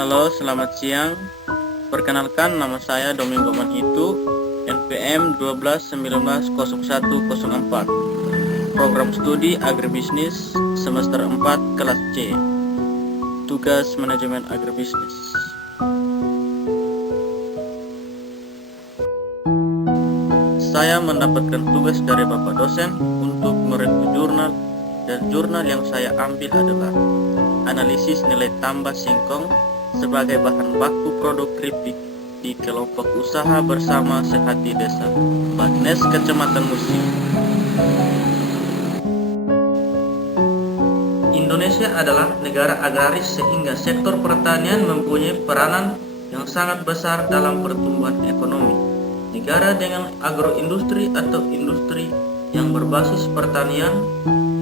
Halo, selamat siang. Perkenalkan, nama saya Domingo Manhitu, NPM 12190104. Program Studi Agribisnis Semester 4 Kelas C. Tugas Manajemen Agribisnis. Saya mendapatkan tugas dari Bapak dosen untuk mereview jurnal, dan jurnal yang saya ambil adalah analisis nilai tambah singkong sebagai bahan baku produk keripik di kelompok usaha bersama Sehati Desa Batnes, Kecamatan Musi. Indonesia adalah negara agraris sehingga sektor pertanian mempunyai peranan yang sangat besar dalam pertumbuhan ekonomi. Negara dengan agroindustri atau industri yang berbasis pertanian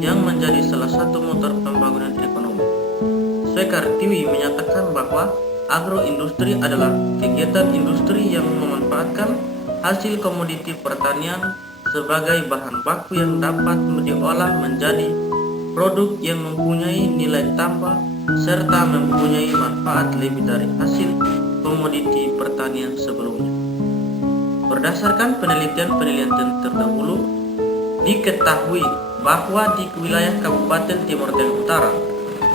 yang menjadi salah satu motor pembangunan ekonomi. Kartiwi menyatakan bahwa agroindustri adalah kegiatan industri yang memanfaatkan hasil komoditi pertanian sebagai bahan baku yang dapat diolah menjadi produk yang mempunyai nilai tambah serta mempunyai manfaat lebih dari hasil komoditi pertanian sebelumnya. Berdasarkan penelitian terdahulu, diketahui bahwa di wilayah Kabupaten Timur Tengah Utara,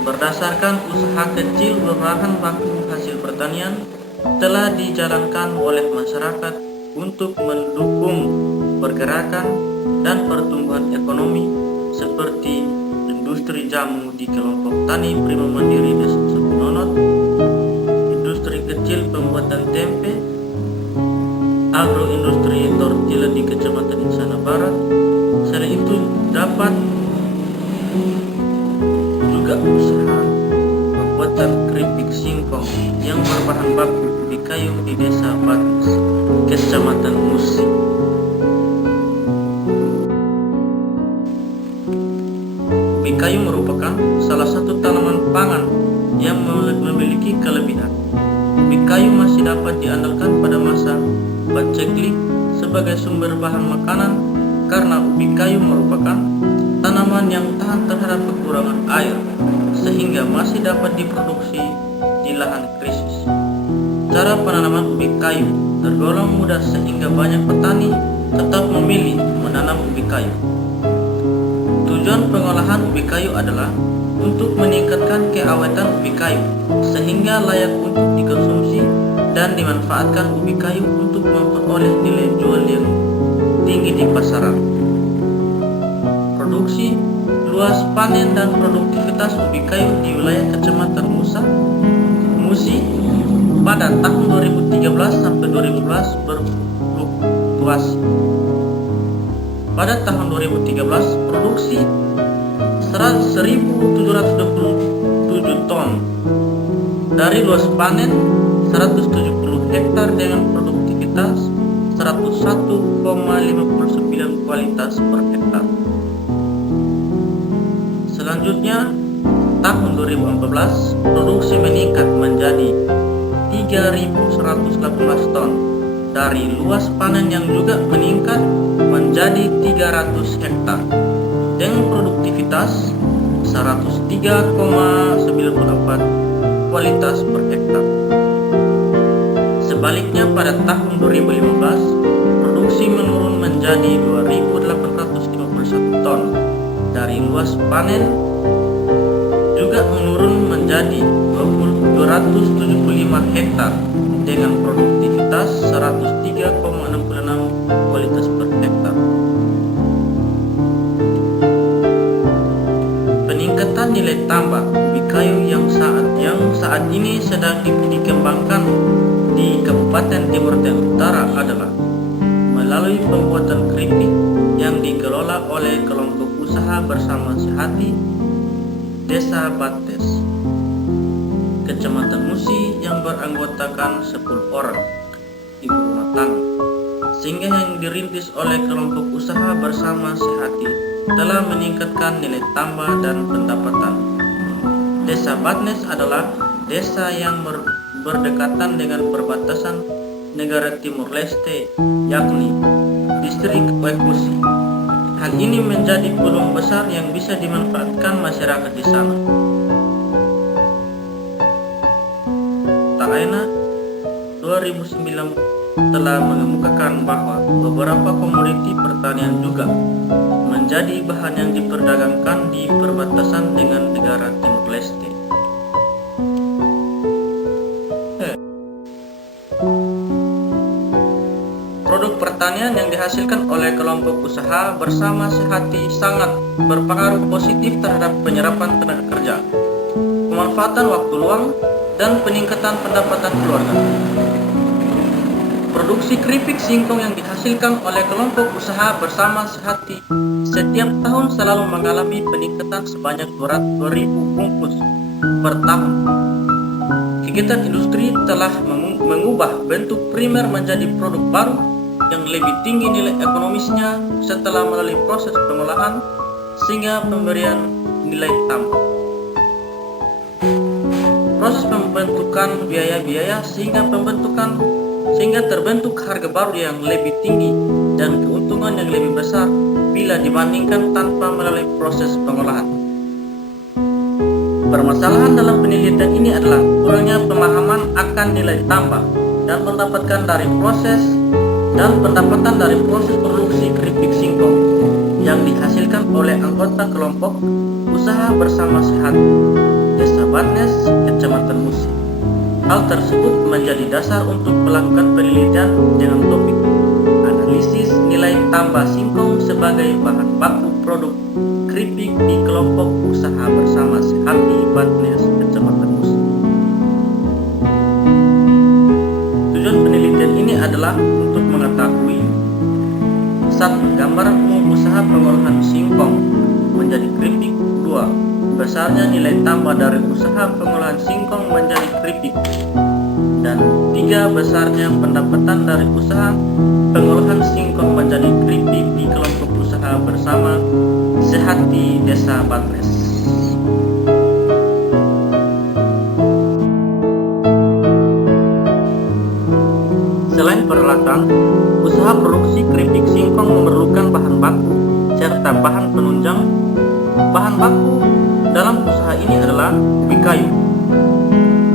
berdasarkan usaha kecil berbahan baku hasil pertanian telah dijalankan oleh masyarakat untuk mendukung pergerakan dan pertumbuhan ekonomi seperti industri jamu di kelompok tani Prima Mandiri Desa Sepinonot, industri kecil pembuatan tempe, agroindustri tortilla di Kecamatan Insana Barat. Selain itu dapat juga usaha pembuatan keripik singkong yang berbahan baku ubi kayu di Desa Batnes, Kecamatan Musi. Ubi kayu merupakan salah satu tanaman pangan yang memiliki kelebihan. Ubi kayu masih dapat diandalkan pada masa paceklik sebagai sumber bahan makanan karena ubi kayu merupakan tanaman yang tahan terhadap kekurangan air sehingga masih dapat diproduksi di lahan krisis. Cara penanaman ubi kayu tergolong mudah sehingga banyak petani tetap memilih menanam ubi kayu. Tujuan pengolahan ubi kayu adalah untuk meningkatkan keawetan ubi kayu sehingga layak untuk dikonsumsi dan dimanfaatkan ubi kayu untuk memperoleh nilai jual yang tinggi di pasaran. Produksi, luas panen dan produktivitas ubi kayu di wilayah Kecamatan Musi pada tahun 2013 sampai 2012 berfluktuasi. Pada tahun 2013 produksi 1.727 ton dari luas panen 170 hektar dengan produktivitas 101,59 kualitas per hektar. Selanjutnya, tahun 2014 produksi meningkat menjadi 3.118 ton dari luas panen yang juga meningkat menjadi 300 hektar dengan produktivitas 103,94 kualitas per hektar. Sebaliknya pada tahun 2015 produksi menurun menjadi 2.851 ton dari luas panen juga menurun menjadi 275 hektar dengan produktivitas 103,66 kualitas per hektar. Peningkatan nilai tambah ubi kayu yang saat ini sedang dikembangkan di Kabupaten Timur Tengah Utara adalah melalui pembuatan keripik yang dikelola oleh kelompok usaha bersama Sehati Desa Batnes, Kecamatan Musi yang beranggotakan 10 orang ibu rumah tangga, sehingga yang dirintis oleh kelompok usaha bersama Sehati telah meningkatkan nilai tambah dan pendapatan. Desa Batnes adalah desa yang berdekatan dengan perbatasan negara Timur Leste, yakni distrik Wekusi. Hal ini menjadi peluang besar yang bisa dimanfaatkan masyarakat di sana. AENA 2009 telah mengemukakan bahwa beberapa komoditi pertanian juga menjadi bahan yang diperdagangkan di perbatasan dengan negara Timur Leste. Produk pertanian yang dihasilkan oleh kelompok usaha bersama sehati sangat berpengaruh positif terhadap penyerapan tenaga kerja, pemanfaatan waktu luang, dan peningkatan pendapatan keluarga. Produksi keripik singkong yang dihasilkan oleh kelompok usaha bersama sehati setiap tahun selalu mengalami peningkatan sebanyak 200.000 bungkus per tahun. Kegiatan industri telah mengubah bentuk primer menjadi produk baru yang lebih tinggi nilai ekonomisnya setelah melalui proses pengolahan sehingga pemberian nilai tambah. Proses pembentukan biaya-biaya sehingga terbentuk harga baru yang lebih tinggi dan keuntungan yang lebih besar bila dibandingkan tanpa melalui proses pengolahan. Permasalahan dalam penelitian ini adalah kurangnya pemahaman akan nilai tambah dan pendapatan dari proses produksi keripik singkong yang dihasilkan oleh anggota kelompok usaha bersama sehat Desa Batnes, Kecamatan Musi. Hal tersebut menjadi dasar untuk melakukan penelitian dengan topik analisis nilai tambah singkong sebagai bahan baku produk keripik di kelompok usaha bersama sehati Batnes, Kecamatan Musi. Tujuan penelitian ini adalah untuk mengetahui 1. Gambaran umum usaha pengolahan singkong menjadi keripik. 2. Besarnya nilai tambah dari usaha pengolahan singkong menjadi keripik. Dan 3. Besarnya pendapatan dari usaha pengolahan singkong menjadi keripik di kelompok usaha bersama sehati Desa Batnes. Selain peralatan, usaha produksi keripik singkong memerlukan bahan baku serta bahan penunjang. Bahan baku dalam usaha ini adalah ubi kayu.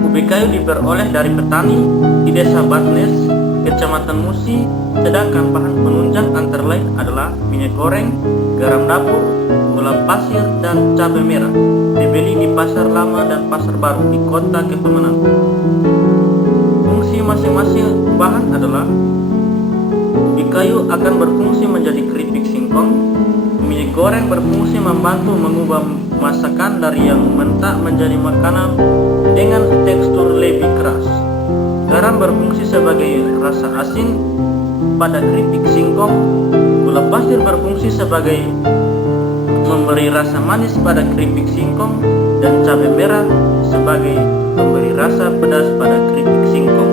Ubi kayu diperoleh dari petani di Desa Batnes, Kecamatan Musi, sedangkan bahan penunjang antara lain adalah minyak goreng, garam dapur, gula pasir, dan cabai merah. Dibeli di Pasar Lama dan Pasar Baru di Kota Kebumen. Fungsi masing-masing bahan adalah ubi kayu akan berfungsi menjadi keripik singkong. Minyak goreng berfungsi membantu mengubah masakan dari yang mentah menjadi makanan dengan tekstur lebih keras. Garam berfungsi sebagai rasa asin pada keripik singkong. Gula pasir berfungsi sebagai memberi rasa manis pada keripik singkong, dan cabai merah sebagai memberi rasa pedas pada keripik singkong.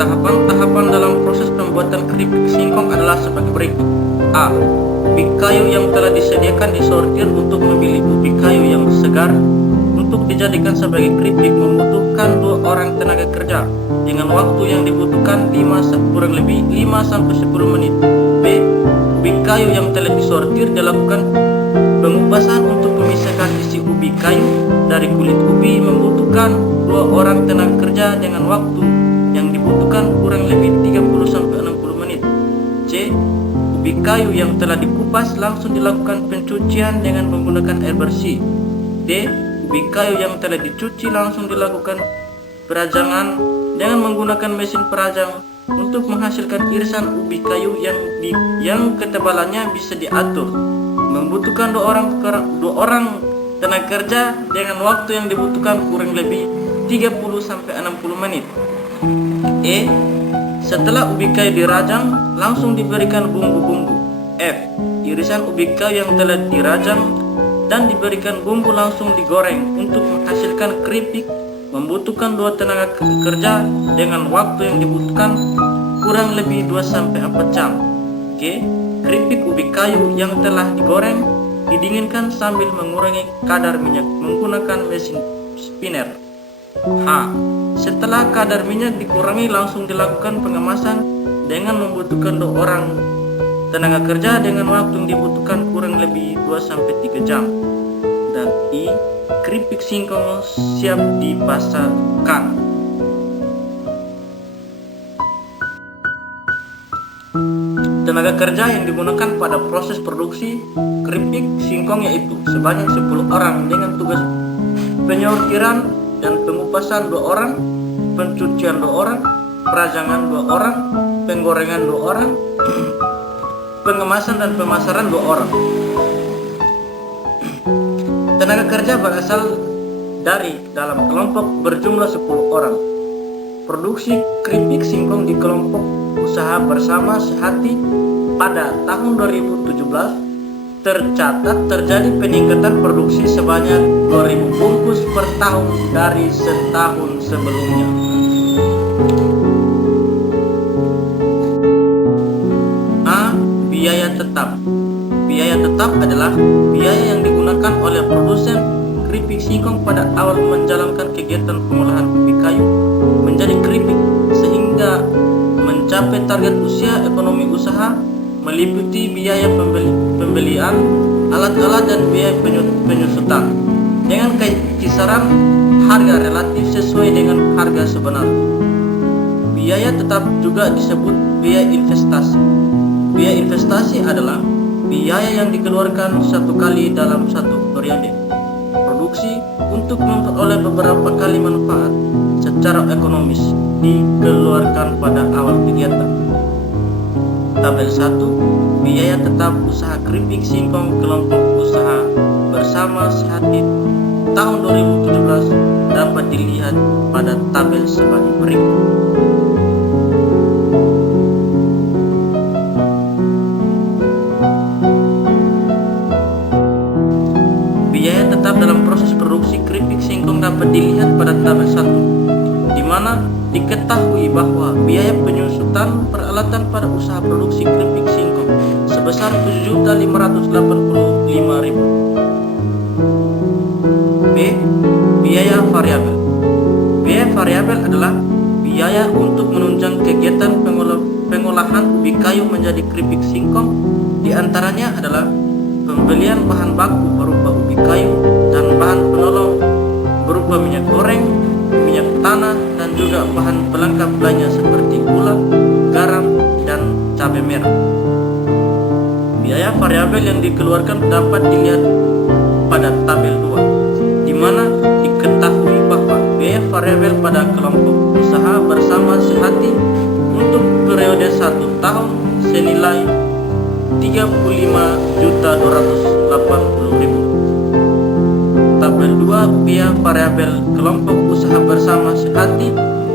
Tahapan-tahapan dalam proses pembuatan keripik singkong adalah sebagai berikut. A. Ubi kayu yang telah disediakan disortir. Untuk memilih ubi kayu yang segar untuk dijadikan sebagai keripik membutuhkan 2 orang tenaga kerja dengan waktu yang dibutuhkan kurang lebih 5-10 menit. B. Ubi kayu yang telah disortir dilakukan pengupasan untuk memisahkan isi ubi kayu dari kulit ubi membutuhkan 2 orang tenaga kerja dengan waktu yang dibutuhkan kurang lebih 30-60 menit. C. Ubi kayu yang telah dikupas langsung dilakukan pencucian dengan menggunakan air bersih. D. Ubi kayu yang telah dicuci langsung dilakukan perajangan dengan menggunakan mesin perajang untuk menghasilkan irisan ubi kayu yang ketebalannya bisa diatur. Membutuhkan 2 orang tenaga kerja dengan waktu yang dibutuhkan kurang lebih 30-60 menit. E. Setelah ubi kayu dirajang, langsung diberikan bumbu-bumbu. F. Irisan ubi kayu yang telah dirajang dan diberikan bumbu langsung digoreng untuk menghasilkan keripik membutuhkan 2 tenaga kerja dengan waktu yang dibutuhkan kurang lebih 2-4 jam. G. Keripik ubi kayu yang telah digoreng didinginkan sambil mengurangi kadar minyak menggunakan mesin spinner. H. Setelah kadar minyak dikurangi langsung dilakukan pengemasan dengan membutuhkan 2 orang tenaga kerja dengan waktu yang dibutuhkan kurang lebih 2-3 jam. Dan I. keripik singkong siap dipasarkan. Tenaga kerja yang digunakan pada proses produksi keripik singkong yaitu sebanyak 10 orang dengan tugas penyortiran dan pengupasan 2 orang, pencucian 2 orang, perajangan 2 orang, penggorengan 2 orang, pengemasan dan pemasaran 2 orang. Tenaga kerja berasal dari dalam kelompok berjumlah 10 orang. Produksi keripik singkong di kelompok usaha bersama sehati pada tahun 2017 tercatat terjadi peningkatan produksi sebanyak 2.000 bungkus per tahun dari setahun sebelumnya. A. Biaya tetap. Biaya tetap adalah biaya yang digunakan oleh produsen keripik singkong pada awal menjalankan kegiatan pengolahan ubi kayu menjadi keripik sehingga mencapai target usia ekonomi usaha, meliputi biaya pembelian alat-alat dan biaya penyusutan dengan kisaran harga relatif sesuai dengan harga sebenarnya. Biaya tetap juga disebut biaya investasi. Biaya investasi adalah biaya yang dikeluarkan satu kali dalam satu periode produksi untuk memperoleh beberapa kali manfaat secara ekonomis dikeluarkan pada awal kegiatan. Tabel 1. Biaya tetap usaha keripik singkong kelompok usaha bersama sehati tahun 2017 dapat dilihat pada tabel sebagai berikut. Biaya tetap dalam proses produksi keripik singkong dapat dilihat pada tabel 1, di mana diketahui bahwa biaya penyusutan peralatan pada usaha produksi keripik singkong sebesar Rp7.585.000. B. Biaya variabel. Biaya variabel adalah biaya untuk menunjang kegiatan pengolahan ubi kayu menjadi keripik singkong. Di antaranya adalah pembelian bahan baku berupa ubi kayu dan bahan penolong berupa minyak goreng, minyak tanah, dan juga bahan pelengkap lainnya seperti gula, garam, dan cabai merah. Biaya variabel yang dikeluarkan dapat dilihat pada tabel 2, di mana diketahui bahwa biaya variabel pada kelompok usaha bersama sehati untuk periode 1 tahun senilai Rp35.280.000. Tabel 2 biaya variabel kelompok usaha bersama sehati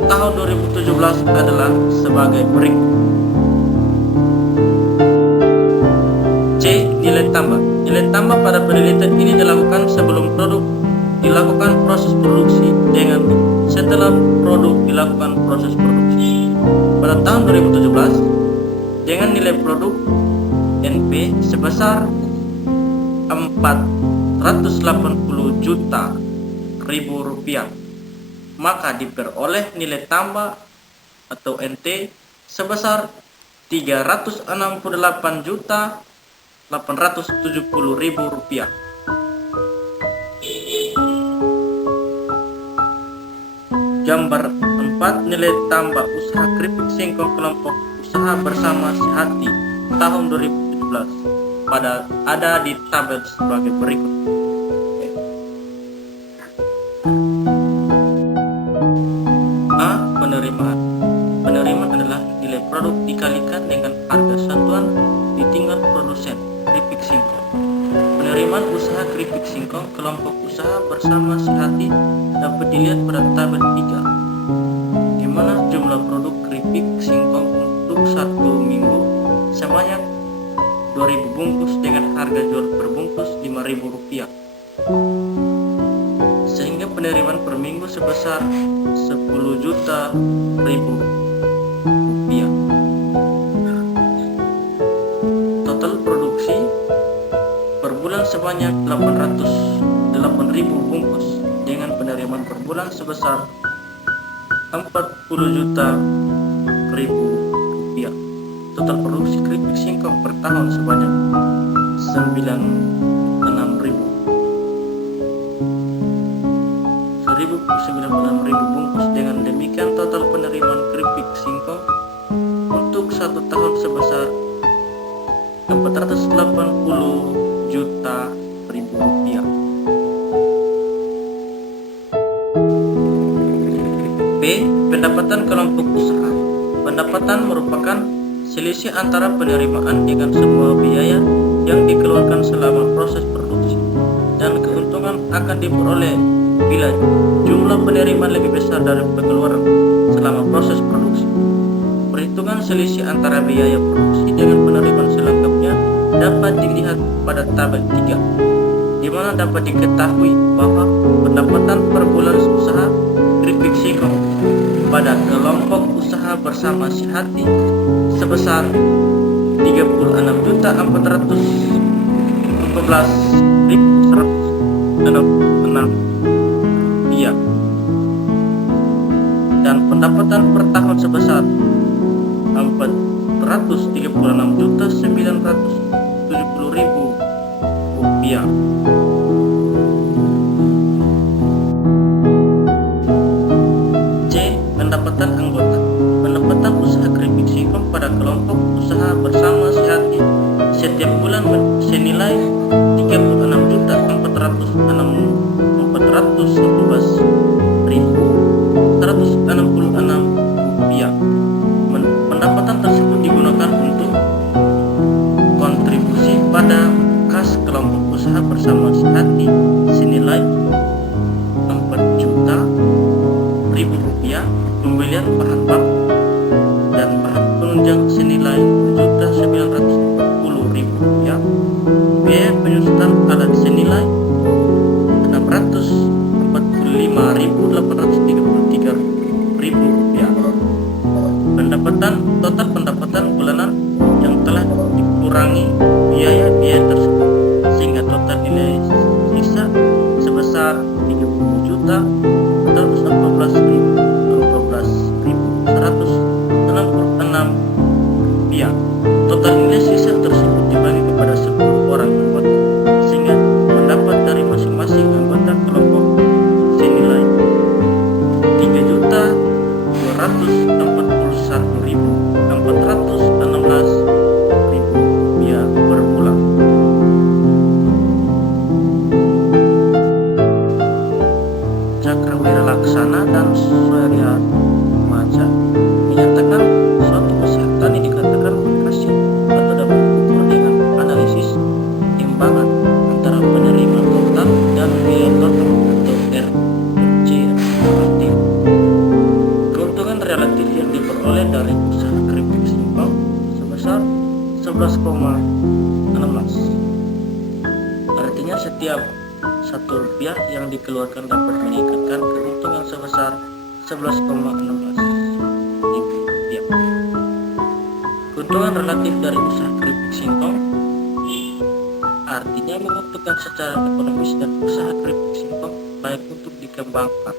tahun 2017 adalah sebagai berikut. C. Nilai tambah. Nilai tambah pada penelitian ini dilakukan sebelum produk dilakukan proses produksi dengan setelah produk dilakukan proses produksi. Pada tahun 2017 dengan nilai produk NP sebesar 480 juta rupiah, maka diperoleh nilai tambah atau NT sebesar 368.870.000 rupiah. Gambar 4 nilai tambah usaha keripik singkong kelompok usaha bersama sehati tahun 2017 pada ada di tabel sebagai berikut. A. Penerimaan. Penerimaan adalah nilai produk dikalikan dengan harga satuan di tingkat produsen keripik singkong. Penerimaan usaha keripik singkong kelompok usaha bersama sehati dapat dilihat pada tabel 3, di mana jumlah produk keripik singkong untuk 1 minggu sebanyak 2.000 bungkus dengan harga jual per bungkus Rp5.000, sehingga penerimaan per minggu sebesar 10 juta rupiah. Total produksi per bulan sebanyak 808.000 bungkus dengan penerimaan per bulan sebesar 40 juta rupiah. Total produksi keripik singkong per tahun sebanyak 96.000. 96.000 bungkus. Dengan demikian total penerimaan keripik singkong untuk 1 tahun sebesar 480 juta rupiah. B. Pendapatan kelompok usaha. Pendapatan merupakan selisih antara penerimaan dengan semua biaya yang dikeluarkan selama proses produksi, dan keuntungan akan diperoleh bila jumlah penerimaan lebih besar dari pengeluaran selama proses produksi. Perhitungan selisih antara biaya produksi dengan penerimaan selengkapnya dapat dilihat pada tabel 3, di mana dapat diketahui bahwa pendapatan per bulan usaha keripik singkong pada kelompok usaha bersama si hati sebesar 36.414.166 rupiah, dan pendapatan per tahun sebesar 436.970.000 rupiah. C. Pendapatan anggota. Pendapatan usaha keripik singkong pada kelompok usaha bersama si hati setiap bulan senilai 36.411.166 rupiah. Pendapatan tersebut digunakan untuk kontribusi pada kas kelompok usaha bersama si hati senilai 4 juta rupiah, pembelian bahan baku dan bahan penunjang senilai 2.940.000 rupiah, biaya penyusutan alat senilai 645.833.000 rupiah. Total pendapatan bulanan yang telah dikurangi biaya-biaya tersebut, sehingga total nilai sisa sebesar 30.014.166 rupiah. Total nilai sisa tersebut dibagi kepada 10 orang anggota, sehingga pendapat dari masing-masing anggota kelompok senilai 3.241.416.000 rupiah per bulan. Cakrawira Laksana dan Surya Maja menyatakan suatu usaha tani dikatakan berhasil atau dapat diukur dengan analisis timbangan antara penerimaan total dan biaya total atau RC relatif. Keuntungan relatif yang diperoleh dari usaha keripik singkong sebesar 11,16. Artinya setiap 1 rupiah yang dikeluarkan dapat meningkatkan keuntungan sebesar 11,16 ribu rupiah. Keuntungan relatif dari usaha keripik singkong artinya menguntungkan secara ekonomis, dan usaha keripik singkong baik untuk dikembangkan.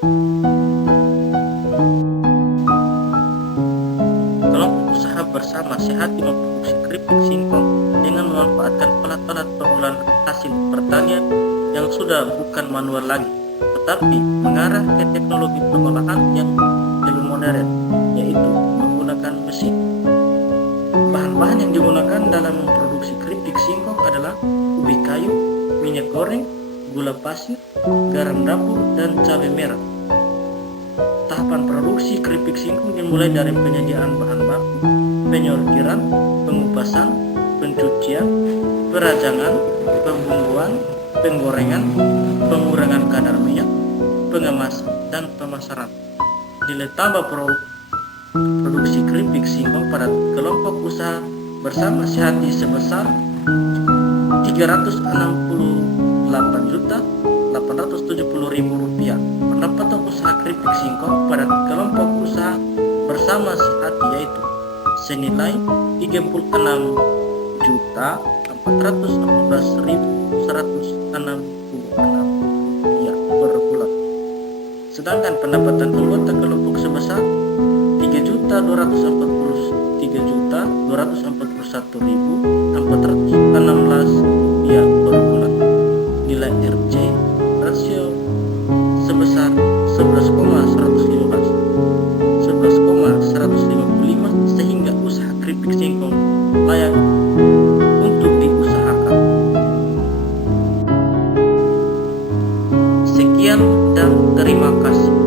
Kelompok usaha bersama sehati memproduksi keripik singkong dengan memanfaatkan alat-alat pengolahan hasil pertanian yang sudah bukan manual lagi, tetapi mengarah ke teknologi pengolahan yang lebih modern, yaitu menggunakan mesin. Bahan-bahan yang digunakan dalam memproduksi keripik singkong adalah ubi kayu, minyak goreng, gula pasir, garam dapur, dan cabai merah. Tahapan produksi keripik singkong dimulai dari penyediaan bahan baku, penyortiran, pengupasan, pencucian, perajangan, pembumbuan, penggorengan, pengurangan kadar minyak, pengemasan, dan pemasaran. Nilai tambah produksi keripik singkong pada kelompok usaha bersama sehati sebesar 368.870.000 rupiah. Pendapatan usaha keripik singkong pada kelompok usaha bersama sehati yaitu senilai 36.414.166 rupiah per bulan. Sedangkan pendapatan anggota kelompok sebesar 3.241.416 rupiah per bulan. Nilai RC rasio sebesar 11,16. Sekian dan terima kasih.